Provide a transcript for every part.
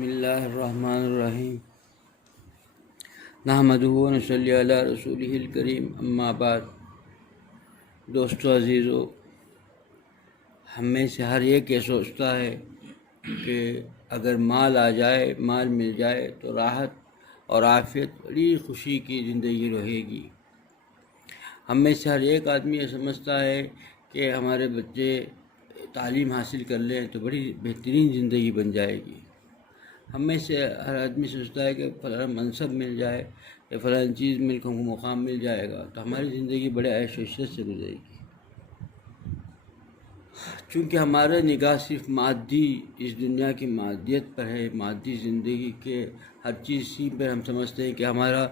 بسم اللہ الرحمن الرحیم نحمدہ و نصلی علی رسولہ الکریم اما بعد۔ دوستو عزیزو، ہم میں سے ہر ایک یہ سوچتا ہے کہ اگر مال آ جائے، مال مل جائے تو راحت اور عافیت، بڑی خوشی کی زندگی رہے گی۔ ہم میں سے ہر ایک آدمی یہ سمجھتا ہے کہ ہمارے بچے تعلیم حاصل کر لیں تو بڑی بہترین زندگی بن جائے گی۔ ہم میں سے ہر آدمی سوچتا ہے کہ فلاں منصب مل جائے یا فلاں چیز ملک کو مقام مل جائے گا تو ہماری زندگی بڑے عیش و عشرت سے گزرے گی۔ چونکہ ہمارا نگاہ صرف مادی، اس دنیا کی مادیت پر ہے، مادی زندگی کے ہر چیز اسی پر ہم سمجھتے ہیں کہ ہمارا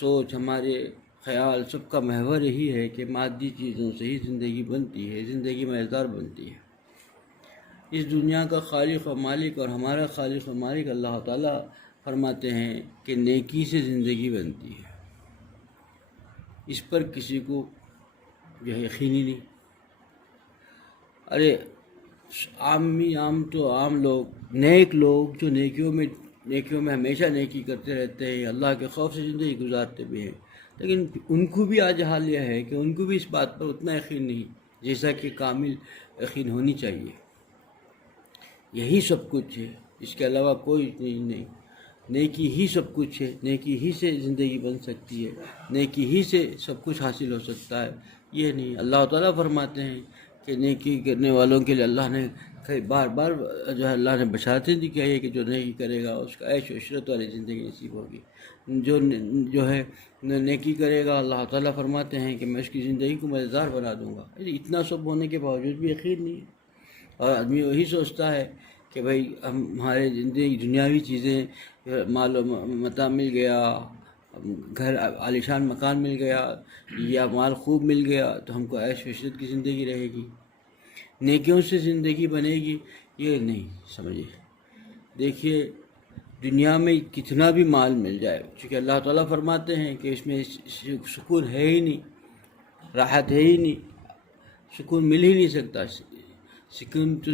سوچ، ہمارے خیال سب کا محور یہی ہے کہ مادی چیزوں سے ہی زندگی بنتی ہے، زندگی مزیدار بنتی ہے۔ اس دنیا کا خالق و مالک اور ہمارا خالق و مالک اللہ تعالیٰ فرماتے ہیں کہ نیکی سے زندگی بنتی ہے۔ اس پر کسی کو جو ہے یقینی نہیں۔ ارے عام لوگ، نیک لوگ جو نیکیوں میں ہمیشہ نیکی کرتے رہتے ہیں، اللہ کے خوف سے زندگی گزارتے بھی ہیں، لیکن ان کو بھی آج حال یہ ہے کہ ان کو بھی اس بات پر اتنا یقین نہیں جیسا کہ کامل یقین ہونی چاہیے۔ یہی سب کچھ ہے، اس کے علاوہ کوئی نہیں۔ نیکی ہی سب کچھ ہے، نیکی ہی سے زندگی بن سکتی ہے، نیکی ہی سے سب کچھ حاصل ہو سکتا ہے۔ یہ نہیں، اللہ تعالیٰ فرماتے ہیں کہ نیکی کرنے والوں کے لیے اللہ نے بار بار جو ہے اللہ نے بشارتیں دکھائی ہے کہ جو نیکی کرے گا اس کا عیش و عشرت والی زندگی نصیب ہوگی۔ جو ہے نیکی کرے گا، اللہ تعالیٰ فرماتے ہیں کہ میں اس کی زندگی کو مزیدار بنا دوں گا۔ اتنا سب ہونے کے باوجود بھی یقین نہیں ہے، اور آدمی وہی سوچتا ہے کہ بھائی ہمارے زندگی دنیاوی چیزیں، مال و متاع مل گیا، گھر عالیشان مکان مل گیا یا مال خوب مل گیا تو ہم کو عیش و عشرت کی زندگی رہے گی، نیکیوں سے زندگی بنے گی، یہ نہیں سمجھے۔ دیکھیے دنیا میں کتنا بھی مال مل جائے، چونکہ اللہ تعالیٰ فرماتے ہیں کہ اس میں سکون ہے ہی نہیں، راحت ہے ہی نہیں، سکون مل ہی نہیں سکتا۔ سکون کی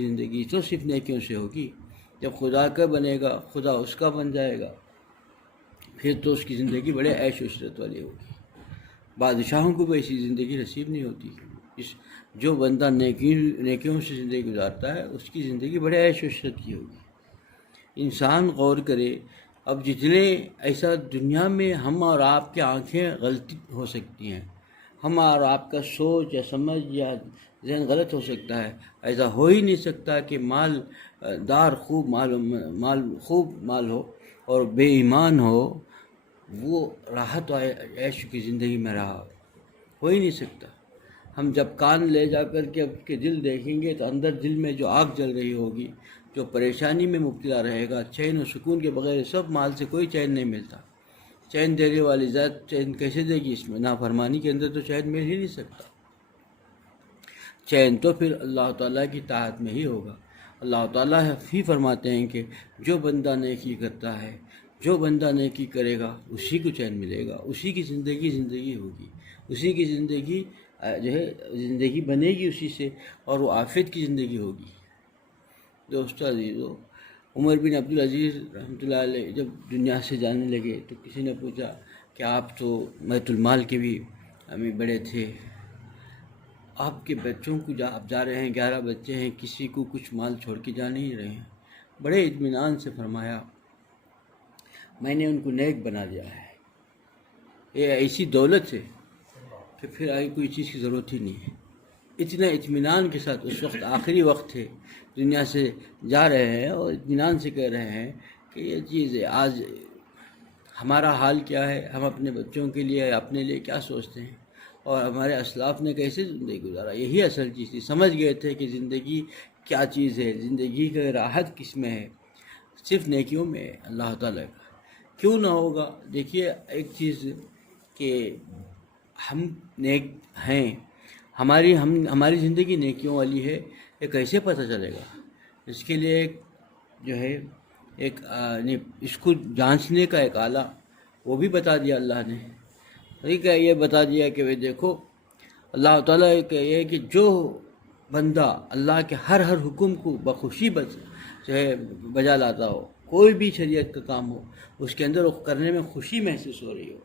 زندگی تو صرف نیکیوں سے ہوگی۔ جب خدا کا بنے گا، خدا اس کا بن جائے گا، پھر تو اس کی زندگی بڑے عیش و عشرت والی ہوگی۔ بادشاہوں کو بھی ایسی زندگی نصیب نہیں ہوتی۔ جو بندہ نیکیوں سے زندگی گزارتا ہے اس کی زندگی بڑے عیش و عشرت کی ہوگی۔ انسان غور کرے، اب جتنے ایسا دنیا میں ہم اور آپ کی آنکھیں غلطی ہو سکتی ہیں، ہم اور آپ کا سوچ یا سمجھ یا ذہن غلط ہو سکتا ہے، ایسا ہو ہی نہیں سکتا کہ خوب مال ہو اور بے ایمان ہو وہ راحت و عیش کی زندگی میں رہا، ہو ہی نہیں سکتا۔ ہم جب کان لے جا کر کے اس کے دل دیکھیں گے تو اندر دل میں جو آگ جل رہی ہوگی، جو پریشانی میں مبتلا رہے گا، چین و سکون کے بغیر سب مال سے کوئی چین نہیں ملتا۔ چین دینے والی ذات چین کیسے دے گی؟ اس میں نافرمانی کے اندر تو چین مل ہی نہیں سکتا۔ چین تو پھر اللہ تعالیٰ کی طاعت میں ہی ہوگا۔ اللہ تعالیٰ ہی فرماتے ہیں کہ جو بندہ نیکی کرتا ہے، جو بندہ نیکی کرے گا اسی کو چین ملے گا، اسی کی زندگی ہوگی، اسی کی زندگی جو ہے زندگی بنے گی اسی سے، اور وہ عافیت کی زندگی ہوگی۔ دوستو عزیزو، عمر بن عبدالعزیز رحمۃ اللہ علیہ جب دنیا سے جانے لگے تو کسی نے پوچھا کہ آپ تو بیت المال کے بھی بڑے تھے، آپ کے بچوں کو آپ جا رہے ہیں، 11 بچے ہیں، کسی کو کچھ مال چھوڑ کے جا نہیں رہے ہیں۔ بڑے اطمینان سے فرمایا میں نے ان کو نیک بنا دیا ہے، یہ ایسی دولت ہے کہ پھر آگے کوئی چیز کی ضرورت ہی نہیں ہے۔ اتنا اطمینان کے ساتھ اس وقت آخری وقت ہے، دنیا سے جا رہے ہیں اور اطمینان سے کہہ رہے ہیں کہ یہ چیز ہے۔ آج ہمارا حال کیا ہے، ہم اپنے بچوں کے لیے، اپنے لیے کیا سوچتے ہیں، اور ہمارے اسلاف نے کیسے زندگی گزارا، یہی اصل چیز تھی۔ سمجھ گئے تھے کہ زندگی کیا چیز ہے، زندگی کا راحت کس میں ہے، صرف نیکیوں میں ہے۔ اللہ تعالیٰ کا کیوں نہ ہوگا؟ دیکھیے ایک چیز کہ ہم نیک ہیں، ہماری زندگی نیکیوں والی ہے، یہ کیسے پتہ چلے گا؟ اس کے لیے اس کو جانچنے کا ایک آلہ وہ بھی بتا دیا اللہ نے۔ ٹھیک ہے، یہ بتا دیا کہ دیکھو اللہ تعالیٰ یہ کہ جو بندہ اللہ کے ہر حکم کو بخوشی جو ہے بجا لاتا ہو، کوئی بھی شریعت کا کام ہو اس کے اندر وہ کرنے میں خوشی محسوس ہو رہی ہو،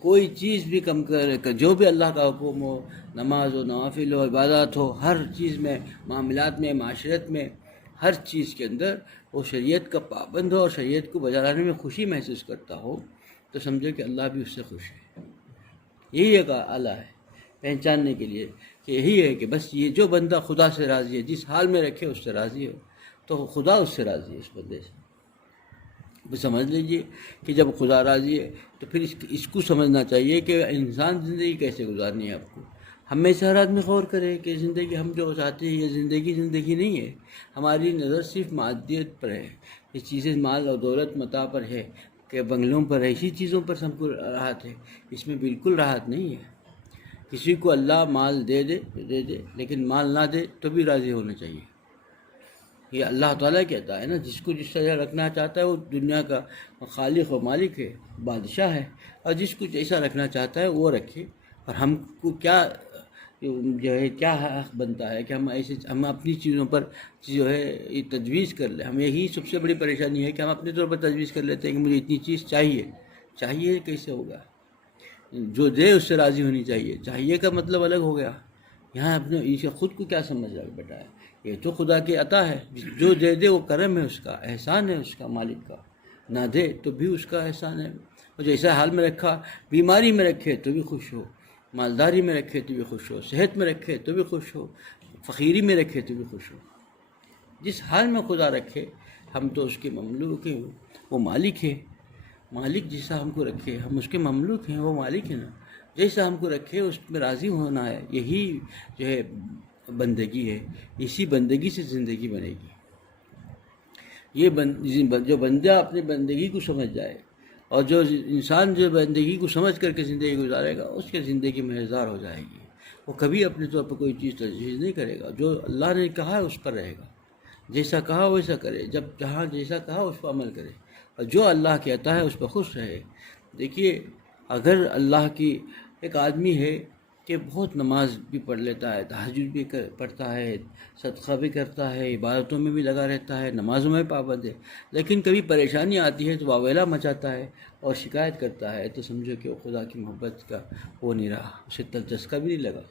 کوئی چیز بھی کم کر، جو بھی اللہ کا حکم ہو، نماز ہو، نوافل ہو، عبادات ہو، ہر چیز میں، معاملات میں، معاشرت میں، ہر چیز کے اندر وہ شریعت کا پابند ہو اور شریعت کو بجا لانے میں خوشی محسوس کرتا ہو، تو سمجھو کہ اللہ بھی اس سے خوش ہے۔ یہی ایک آلہ ہے پہچاننے کے لیے، کہ یہی ہے کہ بس یہ جو بندہ خدا سے راضی ہے، جس حال میں رکھے اس سے راضی ہو، تو خدا اس سے راضی ہے، اس بندے سے۔ وہ سمجھ لیجئے کہ جب خدا راضی ہے تو پھر اس کو سمجھنا چاہیے کہ انسان زندگی کیسے گزارنی ہے آپ کو۔ ہمیشہ ہر آدمی غور کرے کہ زندگی ہم جو چاہتے ہیں یہ زندگی نہیں ہے، ہماری نظر صرف مادیت پر ہے، یہ چیزیں مال اور دولت متاع پر ہے، کہ بنگلوں پر ہے، اسی چیزوں پر سب کو راحت ہے، اس میں بالکل راحت نہیں ہے۔ کسی کو اللہ مال دے دے لیکن مال نہ دے تو بھی راضی ہونا چاہیے۔ یہ اللہ تعالیٰ کہتا ہے نا، جس کو جس طرح رکھنا چاہتا ہے وہ دنیا کا خالق و مالک ہے، بادشاہ ہے، اور جس کو جیسا رکھنا چاہتا ہے وہ رکھے۔ اور ہم کو کیا جو ہے کیا حق بنتا ہے کہ ہم اپنی چیزوں پر جو ہے یہ تجویز کر لیں۔ ہم یہی سب سے بڑی پریشانی ہے کہ ہم اپنے طور پر تجویز کر لیتے ہیں کہ مجھے اتنی چیز چاہیے کیسے ہوگا؟ جو دے اس سے راضی ہونی چاہیے، چاہیے کا مطلب الگ ہو گیا۔ یہاں اپنے اسے خود کو کیا سمجھ رہا ہے بیٹا ہے، یہ تو خدا کی عطا ہے، جو دے دے وہ کرم ہے، اس کا احسان ہے، اس کا مالک کا، نہ دے تو بھی اس کا احسان ہے۔ اور جیسا حال میں رکھا، بیماری میں رکھے تو بھی خوش ہو، مالداری میں رکھے تو بھی خوش ہو، صحت میں رکھے تو بھی خوش ہو، فقیری میں رکھے تو بھی خوش ہو۔ جس حال میں خدا رکھے ہم تو اس کے مملوک ہیں، وہ مالک ہے۔ مالک جیسا ہم کو رکھے ہم اس کے مملوک ہیں، وہ مالک ہے نا، جیسا ہم کو رکھے اس میں راضی ہونا ہے۔ یہی جو ہے بندگی ہے، اسی بندگی سے زندگی بنے گی۔ جو بندہ اپنی بندگی کو سمجھ جائے، اور جو انسان جو بندگی کو سمجھ کر کے زندگی گزارے گا، اس کے زندگی میں ہزار ہو جائے گی۔ وہ کبھی اپنے طور پر کوئی چیز تجویز نہیں کرے گا، جو اللہ نے کہا ہے اس پر رہے گا، جیسا کہا ویسا کرے، جہاں جیسا کہا اس پر عمل کرے، اور جو اللہ کہتا ہے اس پر خوش رہے۔ دیکھیے، اگر اللہ کی ایک آدمی ہے کہ بہت نماز بھی پڑھ لیتا ہے، تہجد بھی پڑھتا ہے، صدقہ بھی کرتا ہے، عبادتوں میں بھی لگا رہتا ہے، نمازوں میں بھی پابند ہے، لیکن کبھی پریشانی آتی ہے تو واویلا مچاتا ہے اور شکایت کرتا ہے، تو سمجھو کہ وہ خدا کی محبت کا وہ نہیں رہا، اسے چسکا بھی نہیں لگا۔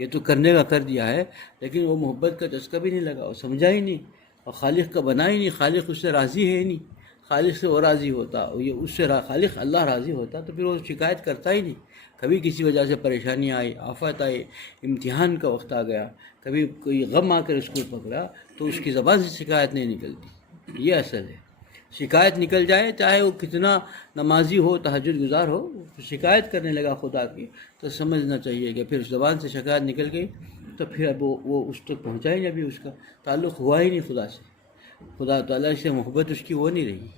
یہ تو کرنے کا کر دیا ہے، لیکن وہ محبت کا چسکا بھی نہیں لگا، وہ سمجھا ہی نہیں، اور خالق کا بنا ہی نہیں، خالق اس سے راضی ہے ہی نہیں۔ خالق سے وہ راضی ہوتا، یہ اس سے خالق اللہ راضی ہوتا تو پھر وہ شکایت کرتا ہی نہیں۔ کبھی کسی وجہ سے پریشانی آئی، آفت آئی، امتحان کا وقت آ گیا، کبھی کوئی غم آ کر اس کو پکڑا، تو اس کی زبان سے شکایت نہیں نکلتی۔ یہ اصل ہے، شکایت نکل جائے، چاہے وہ کتنا نمازی ہو، تہجد گزار ہو، شکایت کرنے لگا خدا کی، تو سمجھنا چاہیے کہ پھر زبان سے شکایت نکل گئی تو پھر اب وہ اس تک پہنچا ہی نہیں، ابھی اس کا تعلق ہوا ہی نہیں خدا سے، خدا تعالیٰ سے محبت اس کی وہ نہیں رہی۔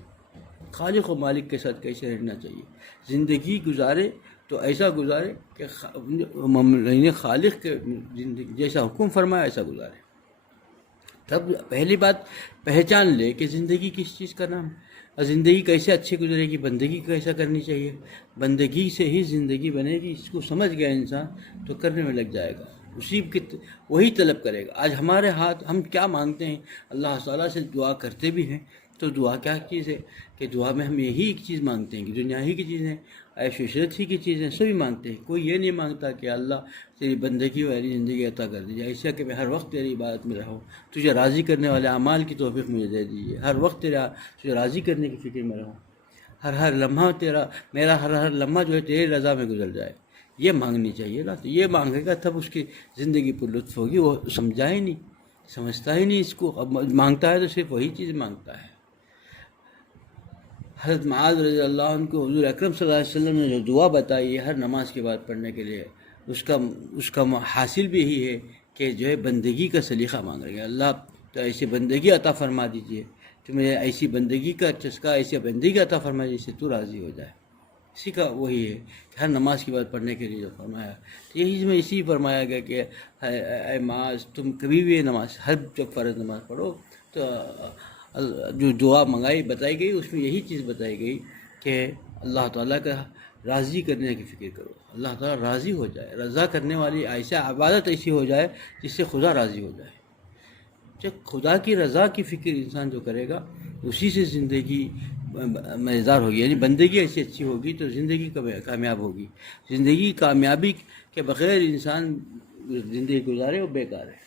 خالق و مالک کے ساتھ کیسے رہنا چاہیے؟ زندگی گزارے تو ایسا گزارے کہ خالق کے زندگی جیسا حکم فرمایا ایسا گزارے۔ تب پہلی بات پہچان لے کہ زندگی کس چیز کا نام، اور زندگی کیسے اچھی گزرے گی، بندگی کیسا کرنی چاہیے، بندگی سے ہی زندگی بنے گی۔ اس کو سمجھ گیا انسان تو کرنے میں لگ جائے گا، وہی طلب کرے گا۔ آج ہمارے ہاتھ ہم کیا مانگتے ہیں، اللہ تعالیٰ سے دعا کرتے بھی ہیں، تو دعا کیا چیز ہے کہ دعا میں ہم یہی ایک چیز مانگتے ہیں کہ دنیا ہی کی چیزیں، عیش و عشرت ہی کی چیزیں سبھی مانگتے ہیں۔ کوئی یہ نہیں مانگتا کہ اللہ تیری بندگی والی زندگی عطا کر دیجیے، ایسا کہ میں ہر وقت تیری عبادت میں رہوں، تجھے راضی کرنے والے اعمال کی توفیق مجھے دے دیجیے، ہر وقت تجھے راضی کرنے کی فکر میں رہوں، ہر لمحہ میرا ہر لمحہ جو ہے تیری رضا میں گزر جائے۔ یہ مانگنی چاہیے نا، تو یہ مانگے گا تب اس کی زندگی پر لطف ہوگی۔ وہ سمجھا ہی نہیں، سمجھتا ہی نہیں اس کو، اب مانگتا ہے تو صرف وہی چیز مانگتا ہے۔ حضرت معاذ رضی اللہ عنہ کو حضور اکرم صلی اللہ علیہ وسلم نے جو دعا بتائی ہے ہر نماز کے بعد پڑھنے کے لیے، اس کا حاصل بھی یہی ہے کہ جو ہے بندگی کا سلیقہ مانگ رہے ہیں، اللہ تو ایسی بندگی عطا فرما دیجیے، تو مجھے ایسی بندگی کا چسکا، ایسی بندگی عطا فرما جس سے تو راضی ہو جائے۔ اسی کا وہی ہے کہ ہر نماز کے بعد پڑھنے کے لیے جو فرمایا، تو یہی میں اسی فرمایا گیا کہ اے معاذ تم کبھی بھی نماز، ہر جب فرض نماز پڑھو تو جو دعا بتائی گئی اس میں یہی چیز بتائی گئی کہ اللہ تعالیٰ کا راضی کرنے کی فکر کرو، اللہ تعالیٰ راضی ہو جائے، رضا کرنے والی ایسا عبادت ایسی ہو جائے جس سے خدا راضی ہو جائے۔ جب خدا کی رضا کی فکر انسان جو کرے گا اسی سے زندگی مزیدار ہوگی، یعنی بندگی ایسی اچھی ہوگی تو زندگی کامیاب ہوگی. زندگی کامیابی کے بغیر انسان زندگی گزارے وہ بیکار ہے،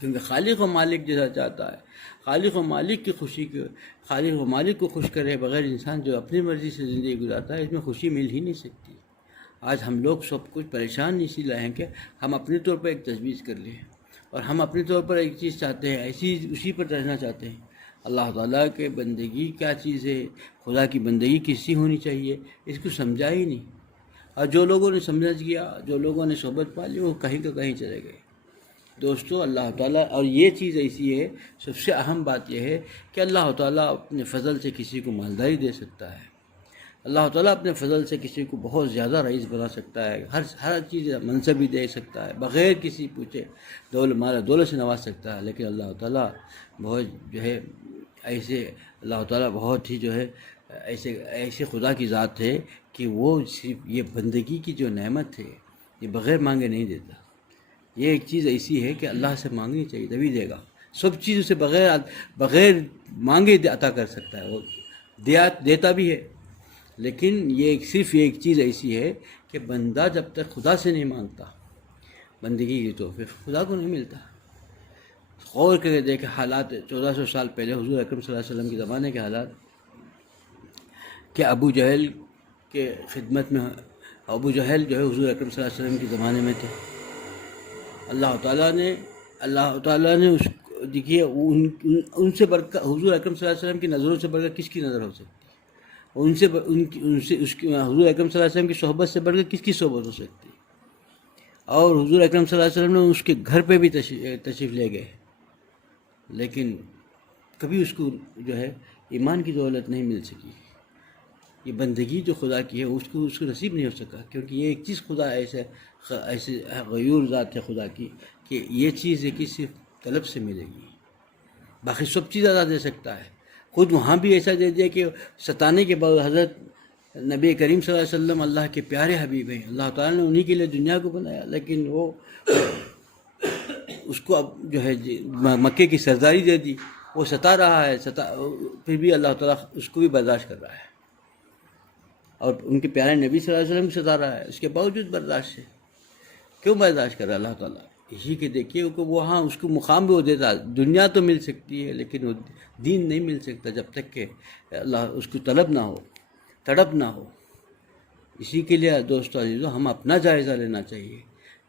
کیونکہ خالق و مالک جیسا چاہتا ہے، خالق و مالک کی خوشی کے، خالق و مالک کو خوش کرے بغیر انسان جو اپنی مرضی سے زندگی گزارتا ہے اس میں خوشی مل ہی نہیں سکتی. آج ہم لوگ سب کچھ پریشان اسی لیے ہیں کہ ہم اپنے طور پر ایک تجویز کر لیں اور ہم اپنے طور پر ایک چیز چاہتے ہیں، ایسی اسی پر رہنا چاہتے ہیں. اللہ تعالیٰ کے بندگی کیا چیز ہے، خدا کی بندگی کسی ہونی چاہیے، اس کو سمجھا ہی نہیں. اور جو لوگوں نے سمجھ گیا، جو لوگوں نے صحبت پا لی، وہ کہیں کا کہیں چلے گئے. دوستو اللہ تعالیٰ، اور یہ چیز ایسی ہے، سب سے اہم بات یہ ہے کہ اللہ تعالیٰ اپنے فضل سے کسی کو مالداری دے سکتا ہے. اللہ تعالیٰ اپنے فضل سے کسی کو بہت زیادہ رئیس بنا سکتا ہے، ہر چیز منصب بھی دے سکتا ہے بغیر کسی پوچھے، دولت سے نواز سکتا ہے. لیکن اللہ تعالیٰ بہت جو ہے ایسے، اللہ تعالیٰ بہت ہی جو ہے ایسے خدا کی ذات ہے کہ وہ صرف یہ بندگی کی جو نعمت ہے یہ بغیر مانگے نہیں دیتا. یہ ایک چیز ایسی ہے کہ اللہ سے مانگنی چاہیے تبھی دے گا. سب چیز اسے بغیر مانگے عطا کر سکتا ہے، وہ دیتا بھی ہے. لیکن یہ صرف ایک چیز ایسی ہے کہ بندہ جب تک خدا سے نہیں مانگتا بندگی کی توفیق خدا کو نہیں ملتا. غور کر کے دیکھیں حالات 1400 سال پہلے حضور اکرم صلی اللہ علیہ وسلم کے زمانے کے حالات، کہ ابو جہل کے خدمت میں، ابو جہل جو ہے حضور اکرم صلی اللہ علیہ وسلم کے زمانے میں تھے. اللہ تعالیٰ نے اس دیکھیے ان سے بڑھ کر حضور اکرم صلی اللہ علیہ وسلم کی نظروں سے بڑھ کر کس کی نظر ہو سکتی ہے؟ ان سے حضور اکرم صلی اللہ علیہ وسلم کی صحبت سے بڑھ کر کس کی صحبت ہو سکتی ہے؟ اور حضور اکرم صلی اللہ علیہ وسلم نے اس کے گھر پہ بھی تشریف لے گئے، لیکن کبھی اس کو جو ہے ایمان کی دولت نہیں مل سکی. یہ بندگی جو خدا کی ہے اس کو نصیب نہیں ہو سکا، کیونکہ یہ ایک چیز خدا ایسے غیور ذات ہے خدا کی کہ یہ چیز ہے کہ صرف طلب سے ملے گی. باقی سب چیز اللہ دے سکتا ہے. خود وہاں بھی ایسا دے دیا کہ ستانے کے بعد حضرت نبی کریم صلی اللہ علیہ وسلم اللہ کے پیارے حبیب ہیں، اللہ تعالیٰ نے انہی کے لیے دنیا کو بنایا، لیکن وہ اس کو اب جو ہے مکے کی سرداری دے دی، وہ ستا رہا ہے، پھر بھی اللہ تعالیٰ اس کو بھی برداشت کر رہا ہے. اور ان کے پیارے نبی صلی اللہ علیہ وسلم کو ستا رہا ہے، اس کے باوجود برداشت ہے. کیوں برداشت کر رہا ہے اللہ تعالیٰ؟ اسی کے دیکھیے وہاں اس کو مقام بھی وہ دیتا. دنیا تو مل سکتی ہے لیکن وہ دین نہیں مل سکتا جب تک کہ اللہ اس کو طلب نہ ہو، تڑپ نہ ہو. اسی کے لیے دوستو عزیزو ہم اپنا جائزہ لینا چاہیے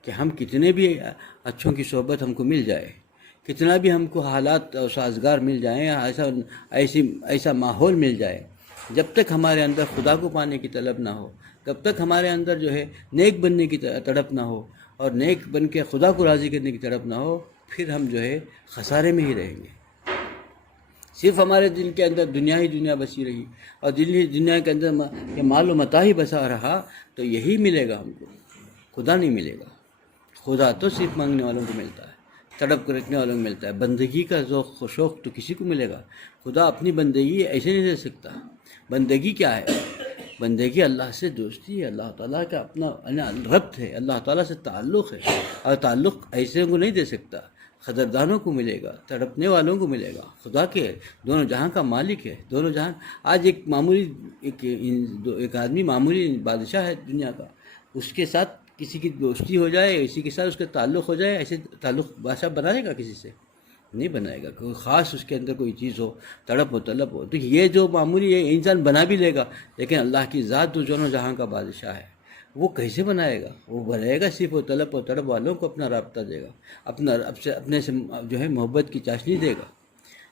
کہ ہم کتنے بھی اچھوں کی صحبت ہم کو مل جائے، کتنا بھی ہم کو حالات اور سازگار مل جائیں، ایسا ماحول مل جائے، جب تک ہمارے اندر خدا کو پانے کی طلب نہ ہو، تب تک ہمارے اندر جو ہے نیک بننے کی تڑپ نہ ہو اور نیک بن کے خدا کو راضی کرنے کی طرف نہ ہو، پھر ہم جو ہے خسارے میں ہی رہیں گے. صرف ہمارے دل کے اندر دنیا بسی رہی اور دنیا کے اندر یہ مال و متاع ہی بسا رہا تو یہی ملے گا ہم کو، خدا نہیں ملے گا. خدا تو صرف مانگنے والوں کو ملتا ہے، تڑپ کر رکھنے والوں کو ملتا ہے. بندگی کا ذوق و شوق تو کسی کو ملے گا. خدا اپنی بندگی ایسے نہیں دے سکتا. بندگی کیا ہے؟ بندگی اللہ سے دوستی ہے، اللہ تعالیٰ کا اپنا ربط ہے، اللہ تعالیٰ سے تعلق ہے، اور تعلق ایسے کو نہیں دے سکتا. قدردانوں کو ملے گا، تڑپنے والوں کو ملے گا. خدا کے دونوں جہاں کا مالک ہے، دونوں جہاں. آج ایک آدمی معمولی بادشاہ ہے دنیا کا، اس کے ساتھ کسی کی دوستی ہو جائے، اسی کے ساتھ اس کا تعلق ہو جائے، ایسے تعلق بادشاہ بنائے گا؟ کسی سے نہیں بنائے گا. کوئی خاص اس کے اندر کوئی چیز ہو، تڑپ ہو، طلب ہو. تو یہ جو معمولی ہے انسان بنا بھی لے گا، لیکن اللہ کی ذات جو دونوں جہاں کا بادشاہ ہے وہ کیسے بنائے گا؟ وہ بنائے گا صرف وہ طلب و تڑپ والوں کو اپنا رابطہ دے گا، اپنے سے جو ہے محبت کی چاشنی دے گا.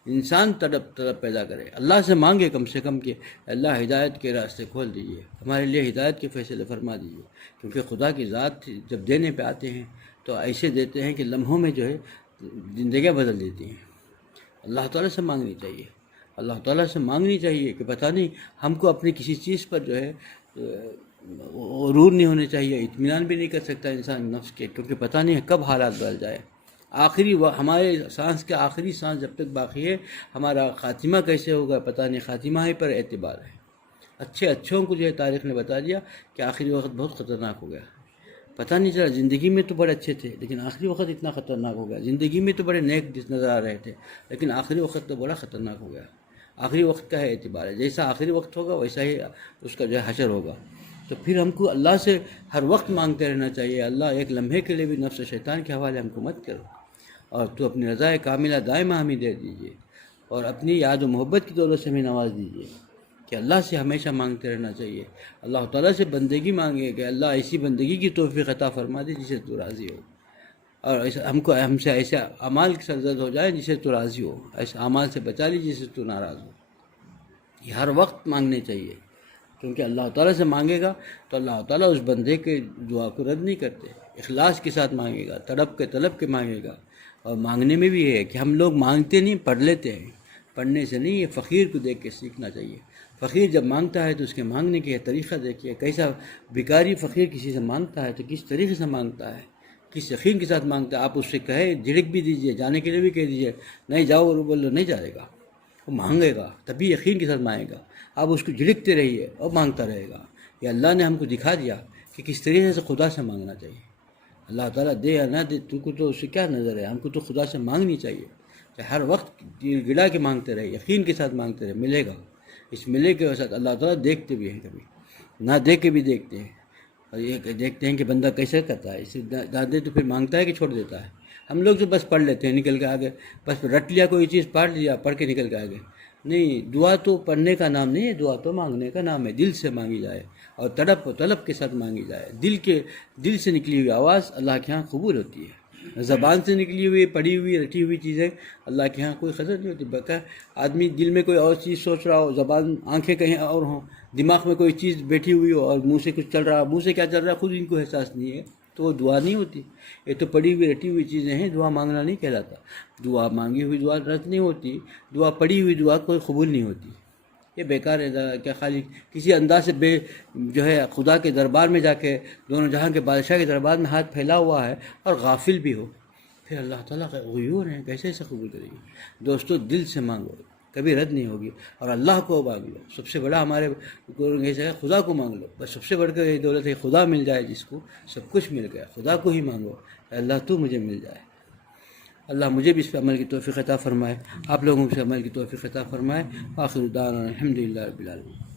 انسان طلب پیدا کرے، اللہ سے مانگے کم سے کم کہ اللہ ہدایت کے راستے کھول دیجیے، ہمارے لیے ہدایت کے فیصلے فرما دیجیے. کیونکہ خدا کی ذات جب دینے پہ آتے ہیں تو ایسے دیتے ہیں کہ لمحوں میں جو ہے زندگیاں بدل دیتی ہیں. اللہ تعالیٰ سے مانگنی چاہیے، اللہ تعالیٰ سے مانگنی چاہیے کہ پتہ نہیں ہم کو اپنی کسی چیز پر جو ہے غرور نہیں ہونے چاہیے. اطمینان بھی نہیں کر سکتا انسان نفس کے، کیونکہ پتہ نہیں کب حالات بدل جائے. ہمارے سانس کے آخری سانس جب تک باقی ہے، ہمارا خاتمہ کیسے ہوگا پتہ نہیں. خاتمہ ہی پر اعتبار ہے. اچھوں کو جو ہے تاریخ نے بتا دیا کہ آخری وقت بہت خطرناک ہو گیا. پتہ نہیں چلا، زندگی میں تو بڑے اچھے تھے لیکن آخری وقت اتنا خطرناک ہو گیا. زندگی میں تو بڑے نیک نظر آ رہے تھے لیکن آخری وقت تو بڑا خطرناک ہو گیا. آخری وقت کا ہے اعتبار ہے، جیسا آخری وقت ہوگا ویسا ہی اس کا جو ہے حشر ہوگا. تو پھر ہم کو اللہ سے ہر وقت مانگتے رہنا چاہیے، اللہ ایک لمحے کے لیے بھی نفس و شیطان کے حوالے ہم کو مت کرو، اور تو اپنی رضا کاملہ دائمہ ہمیں دے دیجیے، اور اپنی یاد و محبت کی دولت سے ہمیں نواز دیجیے کہ اللہ سے ہمیشہ مانگتے رہنا چاہیے. اللہ تعالیٰ سے بندگی مانگے کہ اللہ ایسی بندگی کی توفیق عطا فرما دے جسے تو راضی ہو، اور ہم سے ایسے اعمال سرزد ہو جائیں جسے تو راضی ہو، ایسے اعمال سے بچا لیجیے جسے تو ناراض ہو. یہ ہر وقت مانگنے چاہیے، کیونکہ اللہ تعالیٰ سے مانگے گا تو اللہ تعالیٰ اس بندے کے دعا کو رد نہیں کرتے. اخلاص کے ساتھ مانگے گا، تڑپ کے مانگے گا. اور مانگنے میں بھی یہ ہے کہ ہم لوگ مانگتے نہیں، پڑھ لیتے ہیں. پڑھنے سے نہیں، یہ فقیر کو دیکھ کے سیکھنا چاہیے. فقیر جب مانگتا ہے تو اس کے مانگنے کے طریقہ دیکھیے، کیسا بھکاری فقیر کسی سے مانگتا ہے تو کس طریقے سے مانگتا ہے، کس یقین کے ساتھ مانگتا ہے. آپ اس سے کہے، جھڑک بھی دیجیے، جانے کے لیے بھی کہہ دیجیے نہیں جاؤ، اور بولو نہیں جائے گا، وہ مانگے گا، تبھی یقین کے ساتھ مانگے گا. آپ اس کو جھڑکتے رہیے اور مانگتا رہے گا. یہ اللہ نے ہم کو دکھا دیا کہ کس طریقے سے خدا سے مانگنا چاہیے. اللہ تعالیٰ دے یا نہ دے تو کو تو اس سے کیا نظر ہے، ہم کو تو خدا سے مانگنی چاہیے. ہر وقت گڑا کے مانگتے رہے، یقین کے ساتھ مانگتے رہے، ملے گا. اس ملے کے ساتھ اللہ تعالیٰ دیکھتے بھی ہیں، کبھی نہ دیکھ کے بھی دیکھتے ہیں، اور یہ دیکھتے ہیں کہ بندہ کیسے کرتا ہے. اسے دے تو پھر مانگتا ہے کہ چھوڑ دیتا ہے. ہم لوگ تو بس پڑھ لیتے ہیں، نکل کے آگے، بس رٹ لیا کوئی چیز، پڑھ لیا، پڑھ کے نکل کے آگے. نہیں، دعا تو پڑھنے کا نام نہیں ہے، دعا تو مانگنے کا نام ہے. دل سے مانگی جائے اور تڑپ و طلب کے ساتھ مانگی جائے. دل سے نکلی ہوئی آواز اللہ کے ہاں قبول ہوتی ہے. زبان سے نکلی ہوئی، پڑھی ہوئی، رٹی ہوئی چیزیں اللہ کے ہاں کوئی قدر نہیں ہوتی. بلکہ آدمی دل میں کوئی اور چیز سوچ رہا ہو، زبان آنکھیں کہیں اور ہوں، دماغ میں کوئی چیز بیٹھی ہوئی ہو اور منہ سے کچھ چل رہا، منہ سے کیا چل رہا ہے خود ان کو احساس نہیں ہے، تو وہ دعا نہیں ہوتی. یہ تو پڑھی ہوئی رٹی ہوئی چیزیں ہیں، دعا مانگنا نہیں کہلاتا. دعا مانگی ہوئی دعا رد نہیں ہوتی، دعا پڑھی ہوئی دعا کوئی قبول نہیں ہوتی. یہ بیکار ہے. کیا خالی کسی انداز سے جو ہے خدا کے دربار میں جا کے، دونوں جہاں کے بادشاہ کے دربار میں ہاتھ پھیلا ہوا ہے اور غافل بھی ہو، پھر اللہ تعالیٰ کا غیور ہے، کیسے اسے قبول کرے گی؟ دوستو، دل سے مانگو، کبھی رد نہیں ہوگی. اور اللہ کو مانگ لو. سب سے بڑا ہمارے خدا کو مانگ لو. بس سب سے بڑھ کر یہ دولت ہے، خدا مل جائے جس کو سب کچھ مل گیا. خدا کو ہی مانگو، اللہ تو مجھے مل جائے. اللہ مجھے بھی اس پہ عمل کی توفیق عطا فرمائے، آپ لوگوں سے عمل کی توفیق عطا فرمائے. آخر دعوانا الحمدللہ رب العالمین.